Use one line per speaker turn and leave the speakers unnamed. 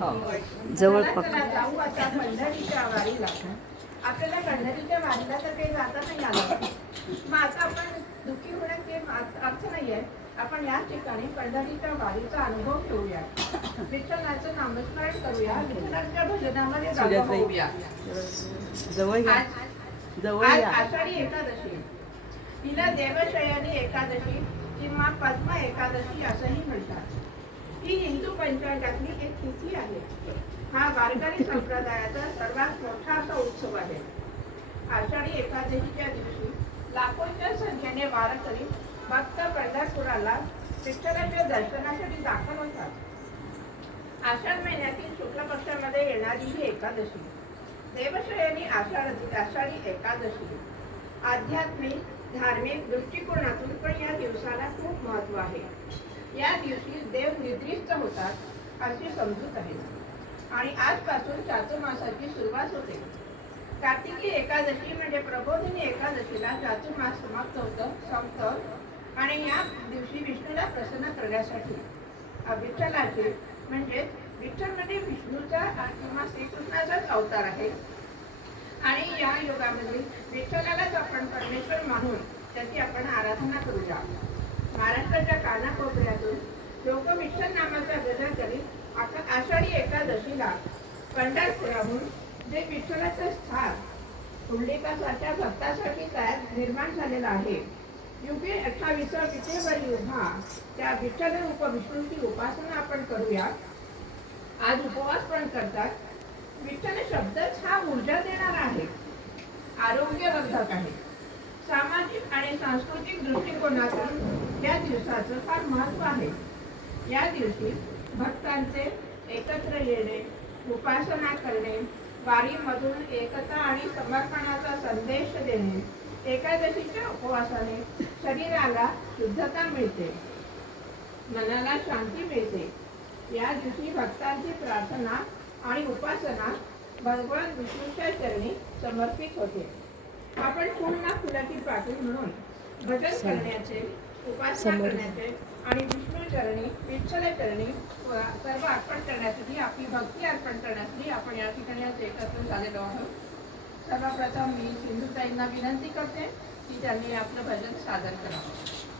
हो. जवळ
चला,
पकड.
चला, जाऊ आता पंढरीच्या वारीला. आपल्याला पंढरीच्या वारीला तर काही जाता नाही आलं. मग आता आपण दुःखी अर्थ- आपण या ठिकाणी पंढरीच्या वारीचा अनुभव घेऊया. विठ्ठलाचं नामस्मरण करूया. विठ्ठलाच्या भजनामध्ये
जवळ जवळ
आषाढी एकादशी. तिला देवशयनी एकादशी किंवा पद्म एकादशी असंही म्हणतात. ही हिंदू पंचांगातली एक तिथी आहे. हा वारकरी संप्रदायाचा सर्वात मोठा असा उत्सव आहे. आषाढी एकादशीच्या दिवशी लाखोंच्या संख्येने वारकरी भक्त पंढरपुराला विठ्ठलाच्या दर्शनासाठी दाखल होतात. आषाढ महिन्यातील शुक्ल पक्षामध्ये येणारी ही एकादशी देवश्रयानी आषाढ आषाढी एकादशी आध्यात्मिक धार्मिक दृष्टिकोनातून पण या दिवसाला खूप महत्त्व आहे. या दिवशी देव होतात अशी समजूत आहे. आणि आजपासून चातुर्मासाची सुरुवात होते. कार्तिकी एकादशी म्हणजे प्रबोधिनी एकादशीला चातुर्मास समाप्त होतं संपतं आणि या दिवशी विष्णूला प्रसन्न करण्यासाठी. विठ्ठलाचे म्हणजे विठ्ठल म्हणजे विष्णूचा किंवा श्रीकृष्णाचाच अवतार आहे. आणि या युगामध्ये विठ्ठलालाच आपण परमेश्वर मानून त्याची आपण आराधना करूया. महाराष्ट्राच्या कानाकोपऱ्यातून लोक विठ्ठल नामाचा गजा करीत आता आषाढी एकादशीला पंढरपुराहून जे विठ्ठलाचं स्थान पुंडलिकासारख्या भक्तासाठी तयार निर्माण झालेला आहे. युगे अठ्ठावीसव्या विटेवरील उभा त्या विठ्ठल रूप विष्णूची उपासना आपण करूया. आज उपवास पण करतात. विठ्ठल शब्दच हा ऊर्जा देणारा आहे. आरोग्यवर्धक आहे. सामाजिक आणि सांस्कृतिक दृष्टिकोनातून या दिवसाचं फार महत्त्व आहे. या दिवशी भक्तांचे एकत्र येणे उपासना करणे वारीमधून एकता आणि समर्पणाचा संदेश देणे एकादशीच्या उपवासाने शरीराला शुद्धता मिळते मनाला शांती मिळते. या दिवशी भक्तांची प्रार्थना आणि उपासना भगवान विष्णूच्या चरणी समर्पित होते. आपण पूर्ण फुलाची पाटील म्हणून भजन करण्याचे उपासना करण्याचे आणि विष्णू चरणी विठ्ठल चरणी सर्व अर्पण करण्यासाठी आपली भक्ती अर्पण करण्यासाठी आपण या ठिकाणी आज एकत्र झालेलो आहोत. सर्वप्रथम मी सिंधुताईंना विनंती करते की त्यांनी आपलं भजन सादर करावं.